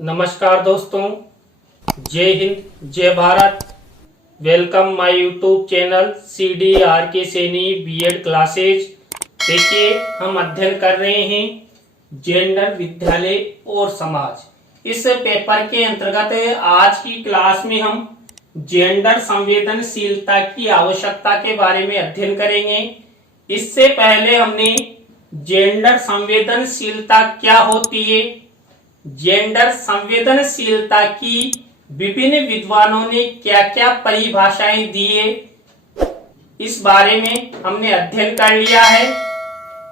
नमस्कार दोस्तों, Jai Hind, Jai Bharat. Welcome my YouTube channel CDRK Saini B Ed classes. देखिए, हम अध्ययन कर रहे हैं जेंडर, विद्यालय और समाज। इस पेपर के अंतर्गत आज की क्लास में हम जेंडर संवेदनशीलता की आवश्यकता के बारे में अध्ययन करेंगे। इससे पहले हमने जेंडर संवेदनशीलता क्या होती है, जेंडर संवेदनशीलता की विभिन्न विद्वानों ने क्या क्या परिभाषाएं दी है, इस बारे में हमने अध्ययन कर लिया है।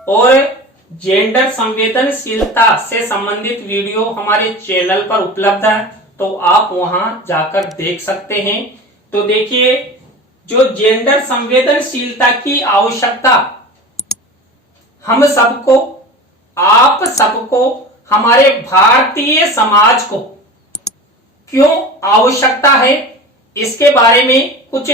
और जेंडर संवेदनशीलता से संबंधित वीडियो हमारे चैनल पर उपलब्ध है, तो आप वहां जाकर देख सकते हैं। तो देखिए, जो जेंडर संवेदनशीलता की आवश्यकता हम सबको, आप सबको, हमारे भारतीय समाज को क्यों आवश्यकता है, इसके बारे में कुछ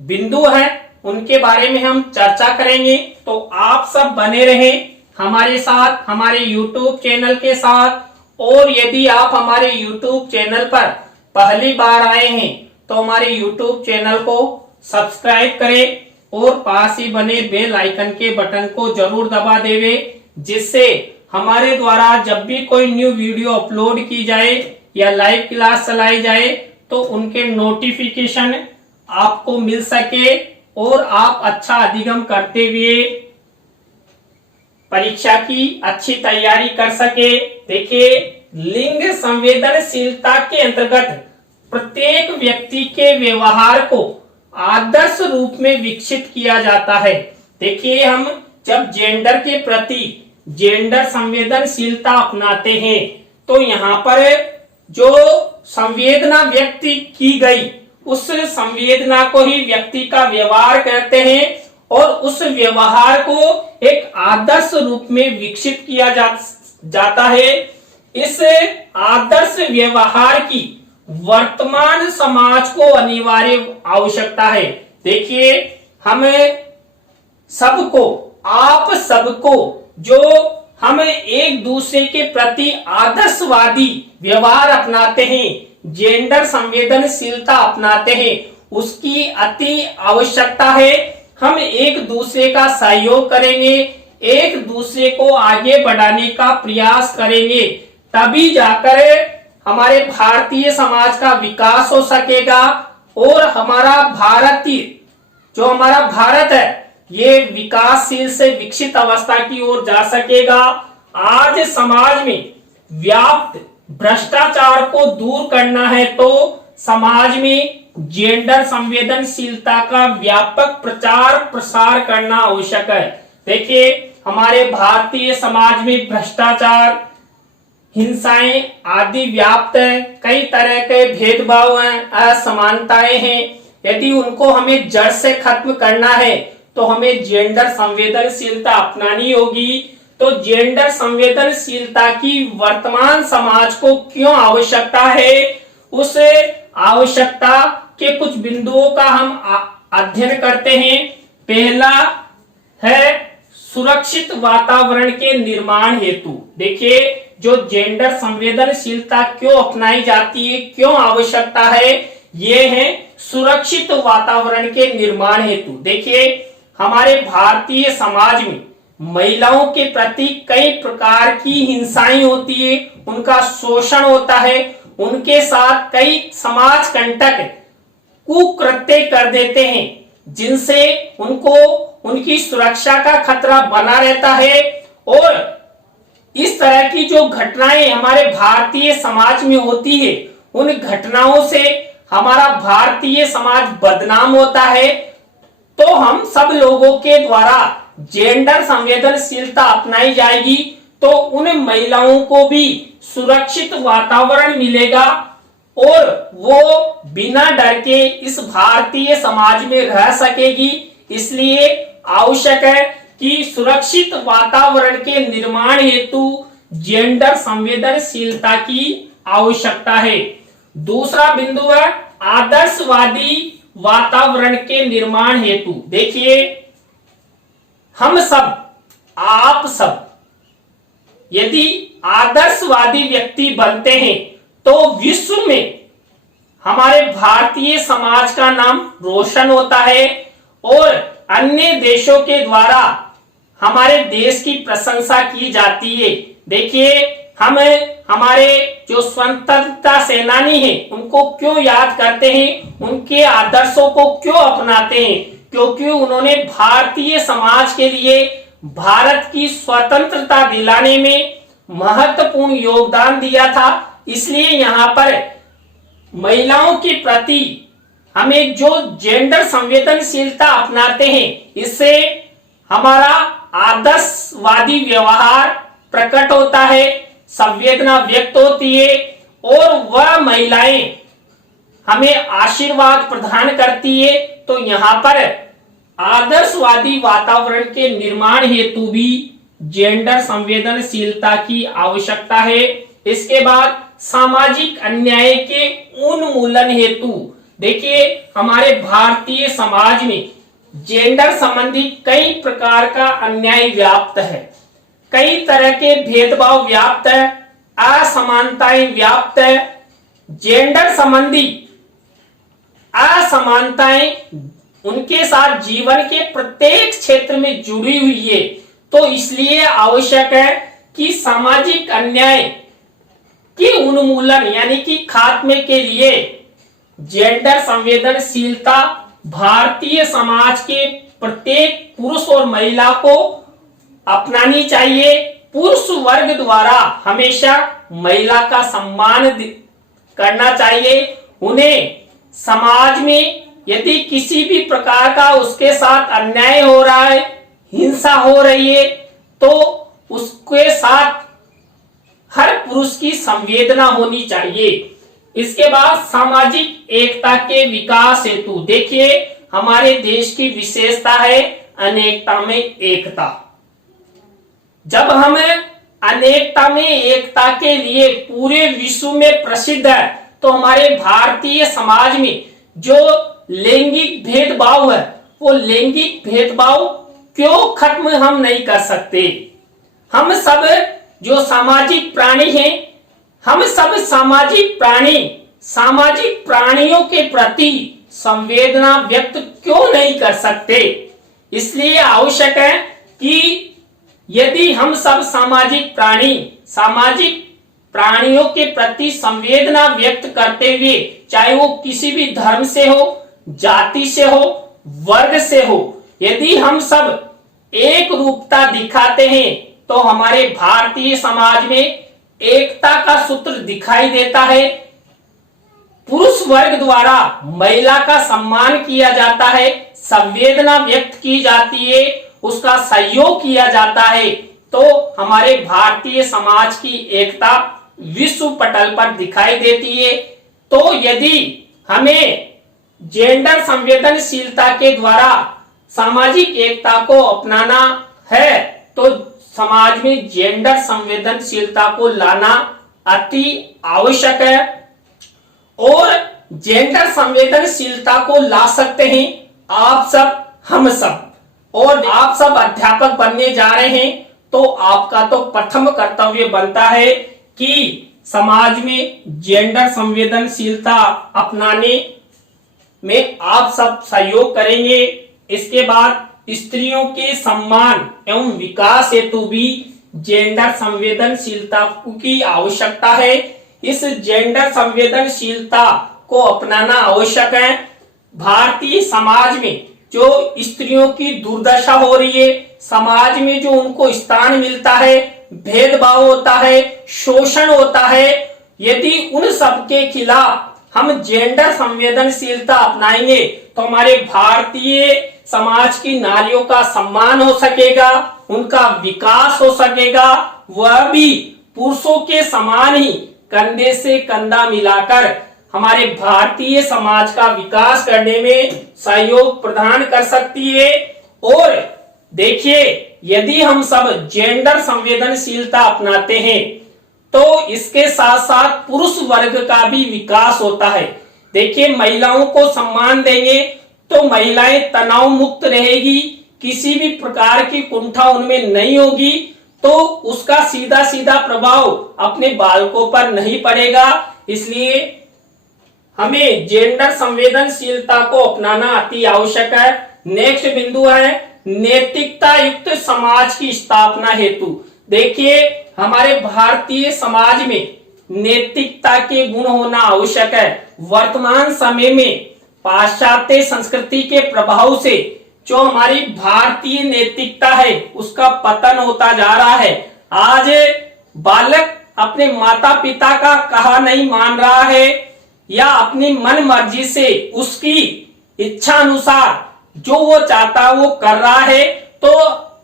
बिंदु हैं, उनके बारे में हम चर्चा करेंगे। तो आप सब बने रहें हमारे साथ, हमारे YouTube चैनल के साथ। और यदि आप हमारे YouTube चैनल पर पहली बार आए हैं तो हमारे YouTube चैनल को सब्सक्राइब करें और पास ही बने बेल आइकन के बटन को जरूर दबा देवे, जिससे हमारे द्वारा जब भी कोई न्यू वीडियो अपलोड की जाए या लाइव क्लास चलाई जाए तो उनके नोटिफिकेशन आपको मिल सके और आप अच्छा अधिगम करते हुए परीक्षा की अच्छी तैयारी कर सके। देखिए, लिंग संवेदनशीलता के अंतर्गत प्रत्येक व्यक्ति के व्यवहार को आदर्श रूप में विकसित किया जाता है। देखिए, हम जब जेंडर के प्रति जेंडर संवेदनशीलता अपनाते हैं तो यहाँ पर जो संवेदना व्यक्त की गई, उस संवेदना को ही व्यक्ति का व्यवहार कहते हैं और उस व्यवहार को एक आदर्श रूप में विकसित किया जाता है। इस आदर्श व्यवहार की वर्तमान समाज को अनिवार्य आवश्यकता है। देखिए, हमें सबको, आप सबको, जो हम एक दूसरे के प्रति आदर्शवादी व्यवहार अपनाते हैं, जेंडर संवेदनशीलता अपनाते हैं, उसकी अति आवश्यकता है। हम एक दूसरे का सहयोग करेंगे, एक दूसरे को आगे बढ़ाने का प्रयास करेंगे, तभी जाकर हमारे भारतीय समाज का विकास हो सकेगा और हमारा भारत है, ये विकासशील से विकसित अवस्था की ओर जा सकेगा। आज समाज में व्याप्त भ्रष्टाचार को दूर करना है तो समाज में जेंडर संवेदनशीलता का व्यापक प्रचार प्रसार करना आवश्यक है। देखिए, हमारे भारतीय समाज में भ्रष्टाचार, हिंसाएं आदि व्याप्त है, कई तरह के भेदभाव हैं, असमानताएं हैं। यदि उनको हमें जड़ से खत्म करना है तो हमें जेंडर संवेदनशीलता अपनानी होगी। तो जेंडर संवेदनशीलता की वर्तमान समाज को क्यों आवश्यकता है, उस आवश्यकता के कुछ बिंदुओं का हम अध्ययन करते हैं। पहला है सुरक्षित वातावरण के निर्माण हेतु। देखिए, जो जेंडर संवेदनशीलता क्यों अपनाई जाती है, क्यों आवश्यकता है, ये है सुरक्षित वातावरण के निर्माण हेतु। देखिए, हमारे भारतीय समाज में महिलाओं के प्रति कई प्रकार की हिंसाएं होती है, उनका शोषण होता है, उनके साथ कई समाज कंटक कुकृत्य कर देते हैं, जिनसे उनको उनकी सुरक्षा का खतरा बना रहता है। और इस तरह की जो घटनाएं हमारे भारतीय समाज में होती है, उन घटनाओं से हमारा भारतीय समाज बदनाम होता है। तो हम सब लोगों के द्वारा जेंडर संवेदनशीलता अपनाई जाएगी तो उन महिलाओं को भी सुरक्षित वातावरण मिलेगा और वो बिना डर के इस भारतीय समाज में रह सकेगी। इसलिए आवश्यक है कि सुरक्षित वातावरण के निर्माण हेतु जेंडर संवेदनशीलता की आवश्यकता है। दूसरा बिंदु है आदर्शवादी वातावरण के निर्माण हेतु। देखिए, हम सब, आप सब यदि आदर्शवादी व्यक्ति बनते हैं तो विश्व में हमारे भारतीय समाज का नाम रोशन होता है और अन्य देशों के द्वारा हमारे देश की प्रशंसा की जाती है। देखिए, हम हमारे जो स्वतंत्रता सेनानी हैं उनको क्यों याद करते हैं, उनके आदर्शों को क्यों अपनाते हैं? क्योंकि उन्होंने भारतीय समाज के लिए भारत की स्वतंत्रता दिलाने में महत्वपूर्ण योगदान दिया था। इसलिए यहाँ पर महिलाओं के प्रति हमें जो जेंडर संवेदनशीलता अपनाते हैं, इससे हमारा आदर्शवादी व्यवहार प्रकट होता है, संवेदना व्यक्त होती है और वह महिलाएं हमें आशीर्वाद प्रदान करती है। तो यहाँ पर आदर्शवादी वातावरण के निर्माण हेतु भी जेंडर संवेदनशीलता की आवश्यकता है। इसके बाद सामाजिक अन्याय के उन्मूलन हेतु, देखिए हमारे भारतीय समाज में जेंडर संबंधी कई प्रकार का अन्याय व्याप्त है, कई तरह के भेदभाव व्याप्त है, असमानताएं व्याप्त है। जेंडर संबंधी असमानताएं उनके साथ जीवन के प्रत्येक क्षेत्र में जुड़ी हुई है। तो इसलिए आवश्यक है कि सामाजिक अन्याय के उन्मूलन यानी कि खात्मे के लिए जेंडर संवेदनशीलता भारतीय समाज के प्रत्येक पुरुष और महिला को अपनानी चाहिए। पुरुष वर्ग द्वारा हमेशा महिला का सम्मान करना चाहिए। उन्हें समाज में यदि किसी भी प्रकार का उसके साथ अन्याय हो रहा है, हिंसा हो रही है, तो उसके साथ हर पुरुष की संवेदना होनी चाहिए। इसके बाद सामाजिक एकता के विकास हेतु, देखिए हमारे देश की विशेषता है अनेकता में एकता। जब हम अनेकता में एकता के लिए पूरे विश्व में प्रसिद्ध है, तो हमारे भारतीय समाज में जो लैंगिक भेदभाव है, वो लैंगिक भेदभाव क्यों खत्म हम नहीं कर सकते? हम सब जो सामाजिक प्राणी हैं, हम सब सामाजिक प्राणियों के प्रति संवेदना व्यक्त क्यों नहीं कर सकते? इसलिए आवश्यक है कि यदि हम सब सामाजिक प्राणियों के प्रति संवेदना व्यक्त करते हुए, चाहे वो किसी भी धर्म से हो, जाति से हो, वर्ग से हो, यदि हम सब एक रूपता दिखाते हैं तो हमारे भारतीय समाज में एकता का सूत्र दिखाई देता है। पुरुष वर्ग द्वारा महिला का सम्मान किया जाता है, संवेदना व्यक्त की जाती है, उसका सहयोग किया जाता है, तो हमारे भारतीय समाज की एकता विश्व पटल पर दिखाई देती है। तो यदि हमें जेंडर संवेदनशीलता के द्वारा सामाजिक एकता को अपनाना है, तो समाज में जेंडर संवेदनशीलता को लाना अति आवश्यक है। और जेंडर संवेदनशीलता को ला सकते हैं आप सब, हम सब। और आप सब अध्यापक बनने जा रहे हैं, तो आपका तो प्रथम कर्तव्य बनता है कि समाज में जेंडर संवेदनशीलता अपनाने में आप सब सहयोग करेंगे। इसके बाद स्त्रियों के सम्मान एवं विकास हेतु भी जेंडर संवेदनशीलता की आवश्यकता है। इस जेंडर संवेदनशीलता को अपनाना आवश्यक है। भारतीय समाज में जो स्त्रियों की दुर्दशा हो रही है, समाज में जो उनको स्थान मिलता है, भेदभाव होता है, शोषण होता है, यदि उन सब के खिलाफ हम जेंडर संवेदनशीलता अपनाएंगे तो हमारे भारतीय समाज की नारियों का सम्मान हो सकेगा, उनका विकास हो सकेगा, वह भी पुरुषों के समान ही कंधे से कंधा मिलाकर हमारे भारतीय समाज का विकास करने में सहयोग प्रदान कर सकती है। और देखिए, यदि हम सब जेंडर संवेदनशीलता अपनाते हैं तो इसके साथ साथ पुरुष वर्ग का भी विकास होता है। देखिए, महिलाओं को सम्मान देंगे तो महिलाएं तनाव मुक्त रहेगी, किसी भी प्रकार की कुंठा उनमें नहीं होगी। तो उसका सीधा सीधा प्रभाव अपने बालकों पर नहीं पड़ेगा। इसलिए हमें जेंडर संवेदनशीलता को अपनाना अति आवश्यक है। नेक्स्ट बिंदु है नैतिकता युक्त समाज की स्थापना हेतु। देखिए हमारे भारतीय समाज में नैतिकता के गुण होना आवश्यक है। वर्तमान समय में पाश्चात्य संस्कृति के प्रभाव से जो हमारी भारतीय नैतिकता है उसका पतन होता जा रहा है। आज बालक अपने माता पिता का कहा नहीं मान रहा है या अपनी मन मर्जी से उसकी इच्छा अनुसार जो वो चाहता है वो कर रहा है। तो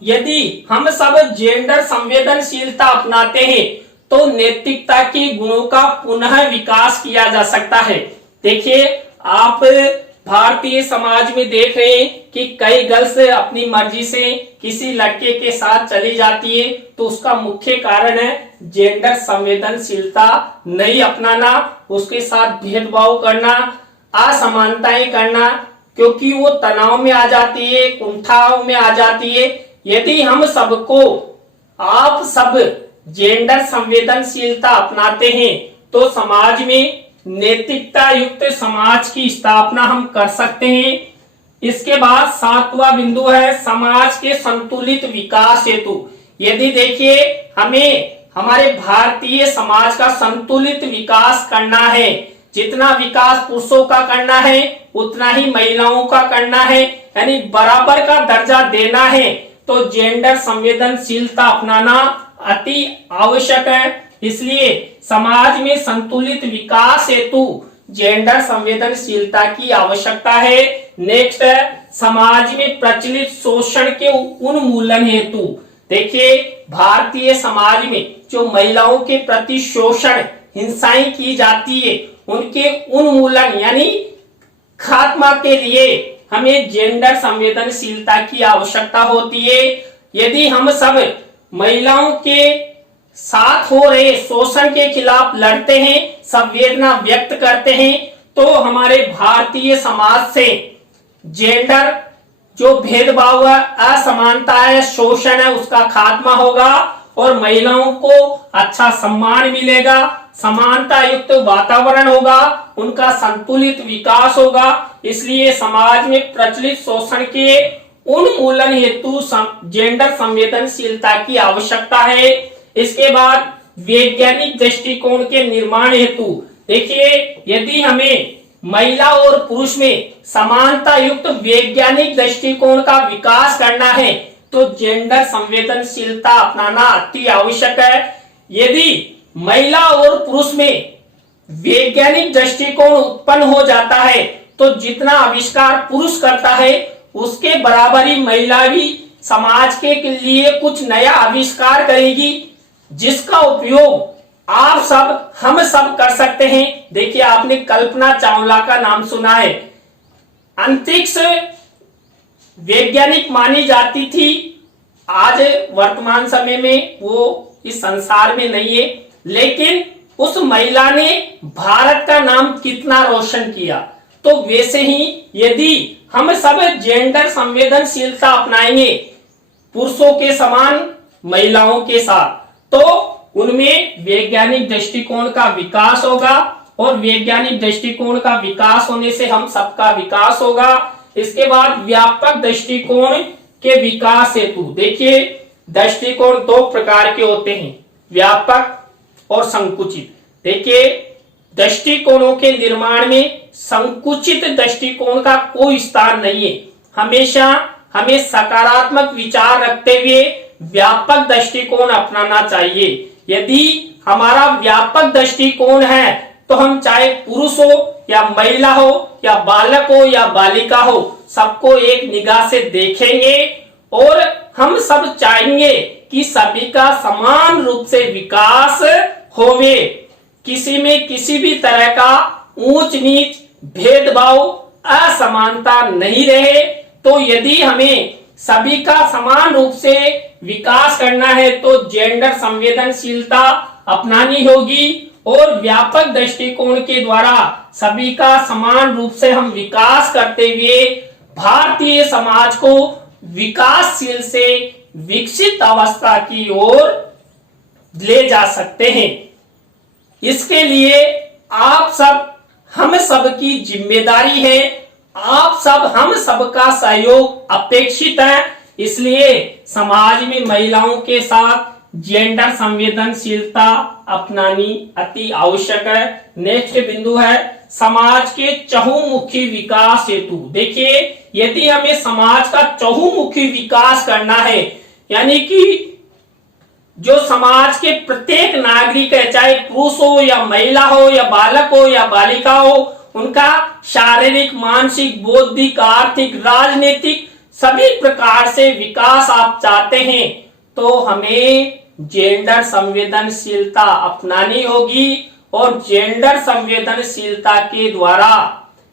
यदि हम सब जेंडर संवेदनशीलता अपनाते हैं तो नैतिकता के गुणों का पुनः विकास किया जा सकता है। देखिए आप भारतीय समाज में देख रहे हैं कि कई गर्ल्स अपनी मर्जी से किसी लड़के के साथ चली जाती है, तो उसका मुख्य कारण है जेंडर संवेदनशीलता नहीं अपनाना, उसके साथ भेदभाव करना, असमानताएं करना, क्योंकि वो तनाव में आ जाती है, कुंठाव में आ जाती है। यदि हम सबको आप सब जेंडर संवेदनशीलता अपनाते हैं तो समाज में नैतिकता युक्त समाज की स्थापना हम कर सकते हैं। इसके बाद 7वां बिंदु है समाज के संतुलित विकास हेतु। यदि देखिए हमें हमारे भारतीय समाज का संतुलित विकास करना है, जितना विकास पुरुषों का करना है उतना ही महिलाओं का करना है, यानी बराबर का दर्जा देना है, तो जेंडर संवेदनशीलता अपनाना अति आवश्यक है। इसलिए समाज में संतुलित विकास हेतु जेंडर संवेदनशीलता की आवश्यकता है। नेक्स्ट है समाज में प्रचलित शोषण के उन्मूलन हेतु। देखिए भारतीय समाज में जो महिलाओं के प्रति शोषण हिंसाएं की जाती है उनके उन्मूलन यानी खात्मा के लिए हमें जेंडर संवेदनशीलता की आवश्यकता होती है। यदि हम सब महिलाओं के साथ हो रहे शोषण के खिलाफ लड़ते हैं, संवेदना व्यक्त करते हैं, तो हमारे भारतीय समाज से जेंडर जो भेदभाव है, असमानता है, शोषण है, उसका खात्मा होगा और महिलाओं को अच्छा सम्मान मिलेगा, समानता युक्त वातावरण होगा, उनका संतुलित विकास होगा। इसलिए समाज में प्रचलित शोषण के उन्मूलन हेतु जेंडर संवेदनशीलता की आवश्यकता है। इसके बाद वैज्ञानिक दृष्टिकोण के निर्माण हेतु। देखिए यदि हमें महिला और पुरुष में समानता युक्त वैज्ञानिक दृष्टिकोण का विकास करना है तो जेंडर संवेदनशीलता अपनाना अति आवश्यक है। यदि महिला और पुरुष में वैज्ञानिक दृष्टिकोण उत्पन्न हो जाता है तो जितना आविष्कार पुरुष करता है उसके बराबर ही महिला भी समाज के लिए कुछ नया आविष्कार करेगी, जिसका उपयोग आप सब हम सब कर सकते हैं। देखिए आपने कल्पना चावला का नाम सुना है, अंतरिक्ष वैज्ञानिक मानी जाती थी, आज वर्तमान समय में वो इस संसार में नहीं है, लेकिन उस महिला ने भारत का नाम कितना रोशन किया। तो वैसे ही यदि हम सब जेंडर संवेदनशीलता अपनाएंगे पुरुषों के समान महिलाओं के साथ, तो उनमें वैज्ञानिक दृष्टिकोण का विकास होगा और वैज्ञानिक दृष्टिकोण का विकास होने से हम सबका विकास होगा। इसके बाद व्यापक दृष्टिकोण के विकास हेतु। देखिए दृष्टिकोण दो प्रकार के होते हैं, व्यापक और संकुचित। देखिए दृष्टिकोणों के निर्माण में संकुचित दृष्टिकोण का कोई स्थान नहीं है। हमेशा हमें सकारात्मक विचार रखते हुए व्यापक दृष्टिकोण अपनाना चाहिए। यदि हमारा व्यापक दृष्टिकोण है तो हम चाहे पुरुष हो या महिला हो या बालक हो या बालिका हो, सबको एक निगाह से देखेंगे और हम सब चाहेंगे कि सभी का समान रूप से विकास होवे, किसी में किसी भी तरह का ऊंच नीच भेदभाव असमानता नहीं रहे। तो यदि हमें सभी का समान रूप से विकास करना है तो जेंडर संवेदनशीलता अपनानी होगी और व्यापक दृष्टिकोण के द्वारा सभी का समान रूप से हम विकास करते हुए भारतीय समाज को विकासशील से विकसित अवस्था की ओर ले जा सकते हैं। इसके लिए आप सब हम सब की जिम्मेदारी है, आप सब हम सबका सहयोग अपेक्षित है। इसलिए समाज में महिलाओं के साथ जेंडर संवेदनशीलता अपनानी अति आवश्यक है। नेक्स्ट बिंदु है समाज के चहुमुखी विकास हेतु। देखिए, यदि हमें समाज का चहुमुखी विकास करना है, यानी कि जो समाज के प्रत्येक नागरिक है, चाहे पुरुष हो या महिला हो या बालक हो या बालिका हो, उनका शारीरिक, मानसिक, बौद्धिक, आर्थिक, राजनीतिक सभी प्रकार से विकास आप चाहते हैं, तो हमें जेंडर संवेदनशीलता अपनानी होगी। और जेंडर संवेदनशीलता के द्वारा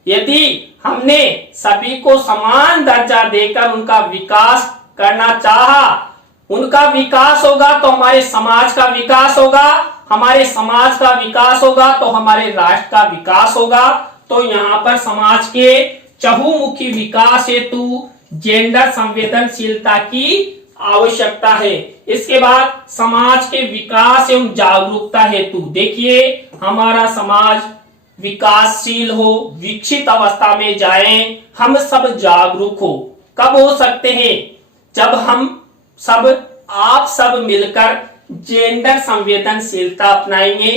यदि हमने सभी को समान दर्जा देकर उनका विकास करना चाहा, उनका विकास होगा तो हमारे समाज का विकास होगा, हमारे समाज का विकास होगा तो हमारे राष्ट्र का विकास होगा। तो यहाँ पर समाज के चहुमुखी विकास हेतु जेंडर संवेदनशीलता की आवश्यकता है। इसके बाद समाज के विकास एवं जागरूकता हेतु, देखिए हमारा समाज विकासशील हो, विकसित अवस्था में जाए, हम सब जागरूक हो। कब हो सकते हैं? जब हम सब, आप सब मिलकर जेंडर संवेदनशीलता अपनाएंगे।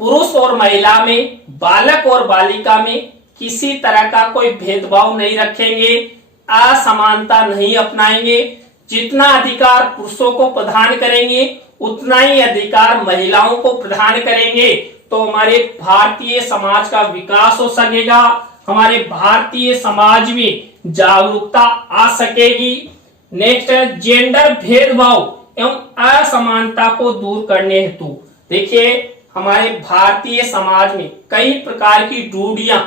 पुरुष और महिला में, बालक और बालिका में किसी तरह का कोई भेदभाव नहीं रखेंगे, असमानता नहीं अपनाएंगे। जितना अधिकार पुरुषों को प्रदान करेंगे उतना ही अधिकार महिलाओं को प्रदान करेंगे, तो हमारे भारतीय समाज का विकास हो सकेगा, हमारे भारतीय समाज में जागरूकता आ सकेगी। नेक्स्ट है जेंडर भेदभाव एवं असमानता को दूर करने हेतु। देखिए, हमारे भारतीय समाज में कई प्रकार की रूढ़ियां,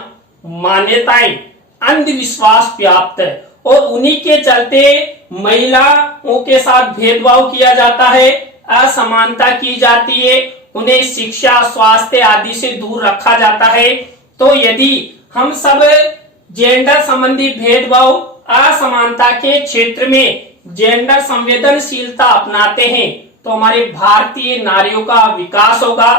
मान्यताएं, अंधविश्वास व्याप्त है और उन्हीं के चलते महिलाओं के साथ भेदभाव किया जाता है, असमानता की जाती है, उन्हें शिक्षा, स्वास्थ्य आदि से दूर रखा जाता है। तो यदि हम सब जेंडर संबंधी भेदभाव, असमानता के क्षेत्र में जेंडर संवेदनशीलता अपनाते हैं तो हमारे भारतीय नारियों का विकास होगा।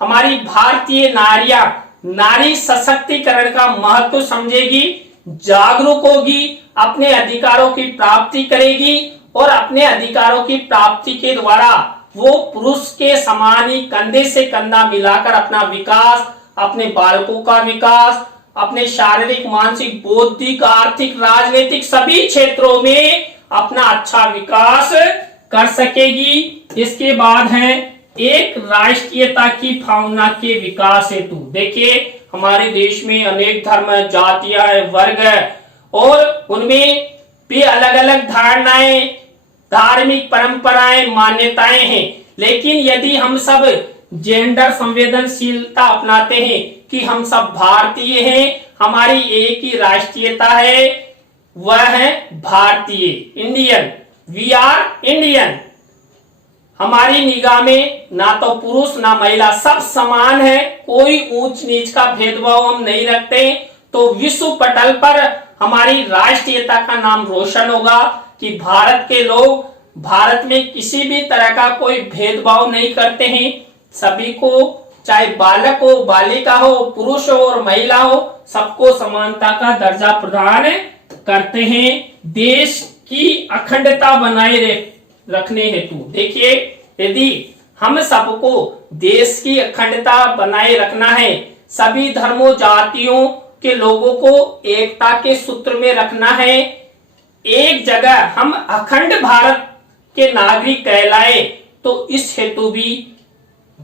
हमारी भारतीय नारियां नारी सशक्तिकरण का महत्व समझेगी, जागरूक होगी, अपने अधिकारों की प्राप्ति करेगी और अपने अधिकारों की प्राप्ति के द्वारा वो पुरुष के समान ही कंधे से कंधा मिलाकर अपना विकास, अपने बालकों का विकास, अपने शारीरिक, मानसिक, बौद्धिक, आर्थिक, राजनीतिक सभी क्षेत्रों में अपना अच्छा विकास कर सकेगी। इसके बाद है एक राष्ट्रीयता की भावना के विकास हेतु। देखिए, हमारे देश में अनेक धर्म, जातियां, वर्ग है और उनमें भी अलग अलग धारणाएं, धार्मिक परंपराएं, मान्यताएं हैं। लेकिन यदि हम सब जेंडर संवेदनशीलता अपनाते हैं कि हम सब भारतीय हैं, हमारी एक ही राष्ट्रीयता है, वह है भारतीय, इंडियन, वी आर इंडियन। हमारी निगाह में ना तो पुरुष ना महिला, सब समान है, कोई ऊंच नीच का भेदभाव हम नहीं रखते। तो विश्व पटल पर हमारी राष्ट्रीयता का नाम रोशन होगा कि भारत के लोग भारत में किसी भी तरह का कोई भेदभाव नहीं करते हैं, सभी को, चाहे बालक हो, बालिका हो, पुरुष हो और महिला हो, सबको समानता का दर्जा प्रदान करते हैं देश की अखंडता बनाए रखने हेतु। देखिए, यदि हम सबको देश की अखंडता बनाए रखना है, सभी धर्मों, जातियों के लोगों को एकता के सूत्र में रखना है, एक जगह हम अखंड भारत के नागरिक कहलाए, तो इस हेतु भी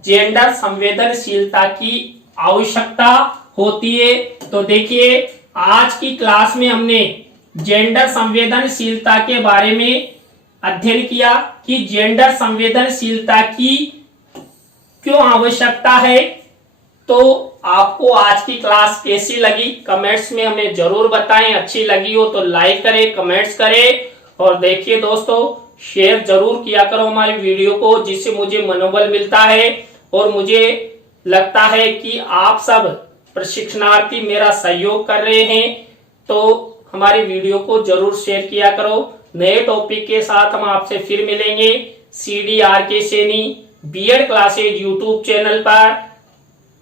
जेंडर संवेदनशीलता की आवश्यकता होती है। तो देखिए, आज की क्लास में हमने जेंडर संवेदनशीलता के बारे में अध्ययन किया कि जेंडर संवेदनशीलता की क्यों आवश्यकता है। तो आपको आज की क्लास कैसी लगी कमेंट्स में हमें जरूर बताएं। अच्छी लगी हो तो लाइक करें, कमेंट्स करें और देखिए दोस्तों, शेयर जरूर किया करो हमारी वीडियो को, जिससे मुझे मनोबल मिलता है और मुझे लगता है कि आप सब प्रशिक्षणार्थी मेरा सहयोग कर रहे हैं। तो हमारी वीडियो को जरूर शेयर किया करो। नए टॉपिक के साथ हम आपसे फिर मिलेंगे CDR K Saini B Ed classes YouTube channel पर।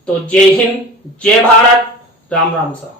तो जय हिंद, जय भारत, राम राम सा।